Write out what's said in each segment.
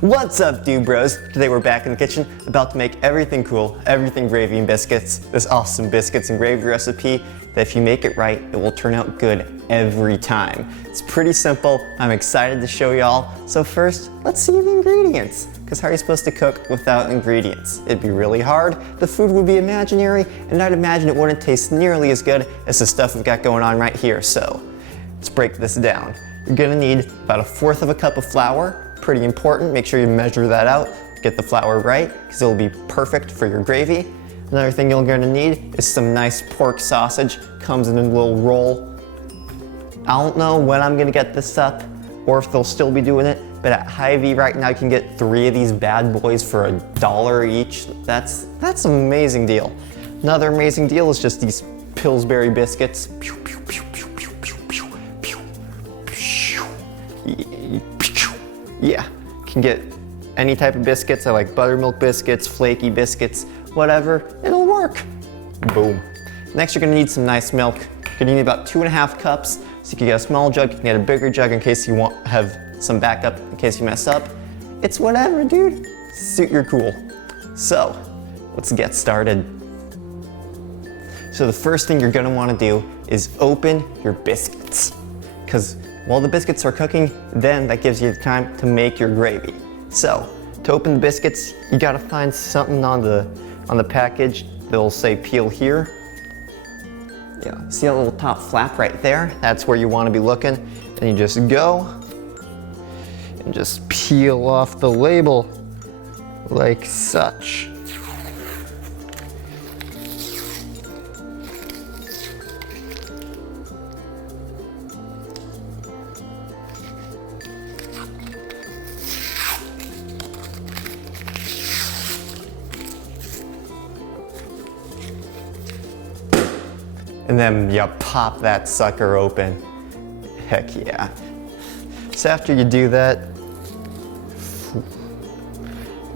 What's up, dude bros? Today we're back in the kitchen about to make everything cool, everything gravy and biscuits. This awesome biscuits and gravy recipe that if you make it right, it will turn out good every time. It's pretty simple. I'm excited to show y'all. So first, let's see the ingredients. Because how are you supposed to cook without ingredients? It'd be really hard, the food would be imaginary, and I'd imagine it wouldn't taste nearly as good as the stuff we've got going on right here. So let's break this down. You're gonna need about 1/4 cup of flour. Pretty important, make sure you measure that out, get the flour right, because it'll be perfect for your gravy. Another thing you're gonna need is some nice pork sausage. Comes in a little roll. I don't know when I'm gonna get this up, or if they'll still be doing it, but at Hy-Vee right now you can get 3 of these bad boys for $1 each. That's an amazing deal. Another amazing deal is just these Pillsbury biscuits. Yeah, you can get any type of biscuits. I like buttermilk biscuits, flaky biscuits, whatever, it'll work. Boom. Next you're gonna need some nice milk. You're gonna need about 2.5 cups. So you can get a small jug, you can get a bigger jug in case you want have some backup in case you mess up. It's whatever, dude. Suit your cool. So, let's get started. So the first thing you're gonna wanna do is open your biscuits. Because while the biscuits are cooking, then that gives you the time to make your gravy. So, to open the biscuits, you gotta find something on the package that'll say peel here. Yeah, see that little top flap right there? That's where you wanna be looking. And you just go and just peel off the label like such. And then you pop that sucker open. Heck yeah. So after you do that,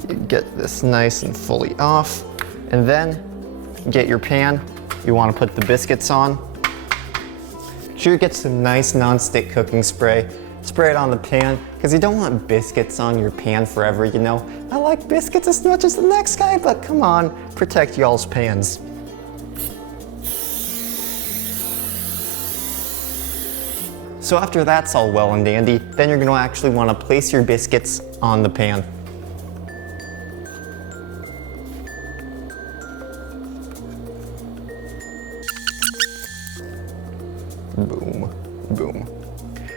you get this nice and fully off. And then get your pan. You want to put the biscuits on. Make sure you get some nice non-stick cooking spray. Spray it on the pan, because you don't want biscuits on your pan forever, you know. I like biscuits as much as the next guy, but come on, protect y'all's pans. So after that's all well and dandy, then you're gonna actually wanna place your biscuits on the pan. Boom, boom.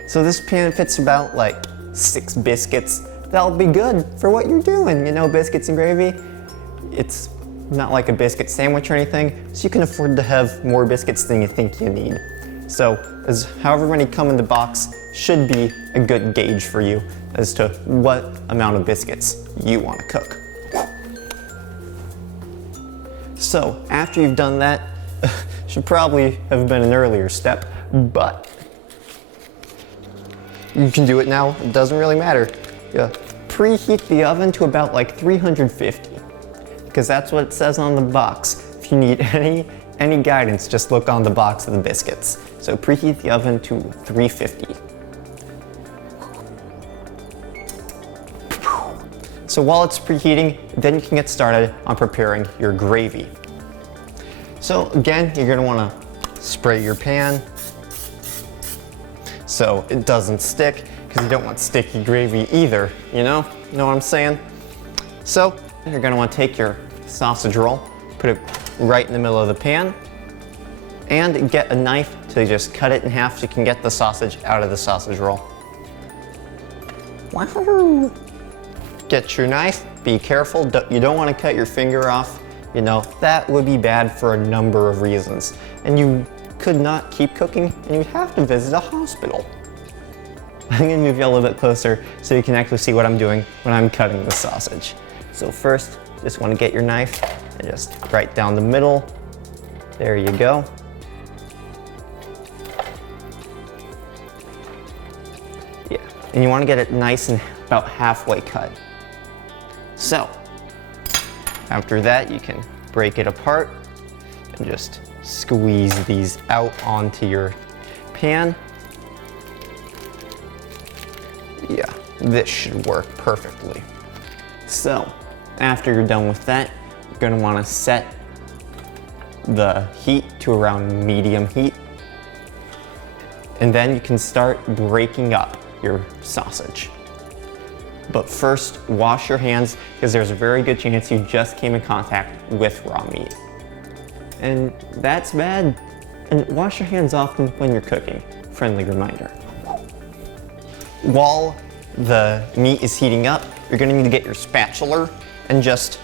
So this pan fits about like 6 biscuits. That'll be good for what you're doing. You know, biscuits and gravy, it's not like a biscuit sandwich or anything, so you can afford to have more biscuits than you think you need. So, as however many come in the box should be a good gauge for you as to what amount of biscuits you want to cook. So, after you've done that, should probably have been an earlier step, but you can do it now, it doesn't really matter. Yeah. Preheat the oven to about like 350, because that's what it says on the box. If you need any guidance, just look on the box of the biscuits. So preheat the oven to 350. So while it's preheating, then you can get started on preparing your gravy. So again, you're gonna wanna spray your pan so it doesn't stick, because you don't want sticky gravy either, you know? You know what I'm saying? So you're gonna wanna take your sausage roll, put it right in the middle of the pan, and get a knife to just cut it in half so you can get the sausage out of the sausage roll. Wahoo! Get your knife, be careful, you don't want to cut your finger off. You know, that would be bad for a number of reasons. And you could not keep cooking and you'd have to visit a hospital. I'm gonna move you a little bit closer so you can actually see what I'm doing when I'm cutting the sausage. So first, just want to get your knife and just right down the middle. There you go. Yeah, and you want to get it nice and about halfway cut. So, after that you can break it apart and just squeeze these out onto your pan. Yeah, this should work perfectly. So, after you're done with that, you're gonna wanna set the heat to around medium heat. And then you can start breaking up your sausage. But first, wash your hands because there's a very good chance you just came in contact with raw meat. And that's bad. And wash your hands often when you're cooking. Friendly reminder. While the meat is heating up, you're gonna need to get your spatula and just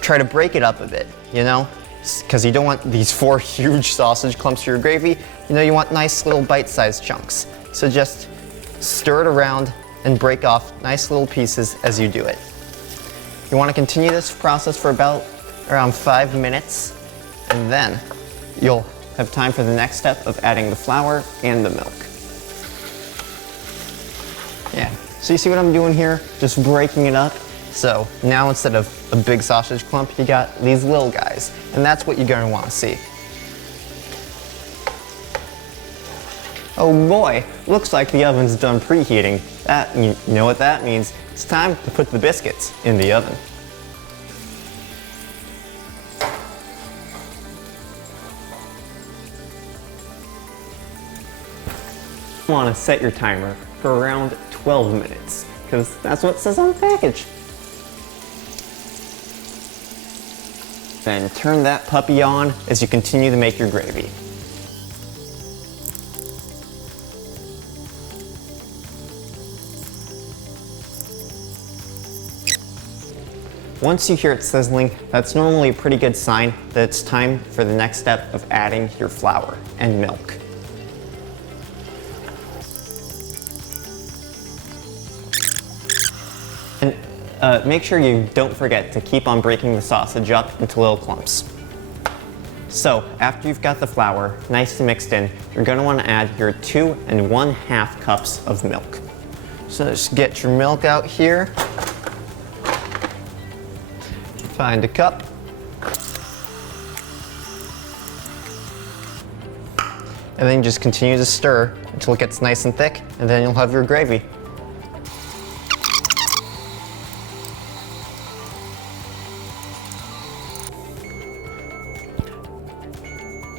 try to break it up a bit, you know? Because you don't want these 4 huge sausage clumps for your gravy. You know, you want nice little bite-sized chunks. So just stir it around and break off nice little pieces as you do it. You want to continue this process for about around 5 minutes, and then you'll have time for the next step of adding the flour and the milk. Yeah, so you see what I'm doing here? Just breaking it up. So now instead of a big sausage clump, you got these little guys, and that's what you're going to want to see. Oh boy, looks like the oven's done preheating. You know what that means? It's time to put the biscuits in the oven. You want to set your timer for around 12 minutes, because that's what it says on the package. Then turn that puppy on as you continue to make your gravy. Once you hear it sizzling, that's normally a pretty good sign that it's time for the next step of adding your flour and milk. And make sure you don't forget to keep on breaking the sausage up into little clumps. So after you've got the flour nicely mixed in, you're going to want to add your 2 1/2 cups of milk. So just get your milk out here. Find a cup. And then just continue to stir until it gets nice and thick, and then you'll have your gravy.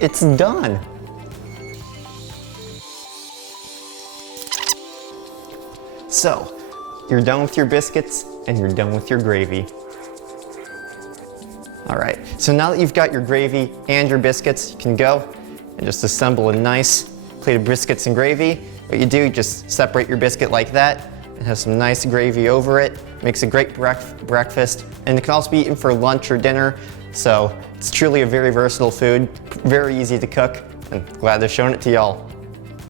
It's done. So, you're done with your biscuits and you're done with your gravy. All right, so now that you've got your gravy and your biscuits, you can go and just assemble a nice plate of biscuits and gravy. What you do, you just separate your biscuit like that and have some nice gravy over it. Makes a great breakfast, and it can also be eaten for lunch or dinner. So it's truly a very versatile food, very easy to cook, and glad they've shown it to y'all.